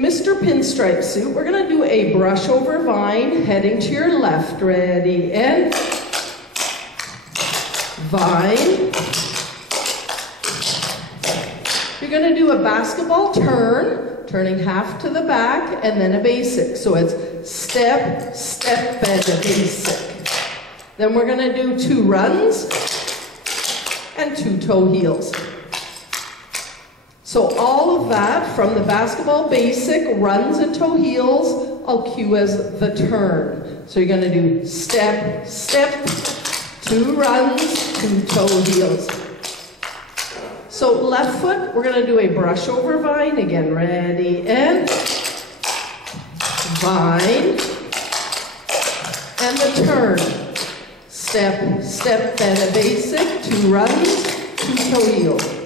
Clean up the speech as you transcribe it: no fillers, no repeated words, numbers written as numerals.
Mr. Pinstripe suit, we're going to do a brush over vine, heading to your left. Ready, and vine. You're going to do a basketball turn, turning half to the back, and then a basic. So it's step, step, and a basic. Then we're going to do 2 runs and 2 toe heels. So all of that from the basketball basic, runs and toe heels, I'll cue as the turn. So you're going to do step, step, 2 runs, 2 toe heels. So left foot, we're going to do a brush over vine. Again, ready, and vine. And the turn. Step, step, and a basic, 2 runs, 2 toe heels.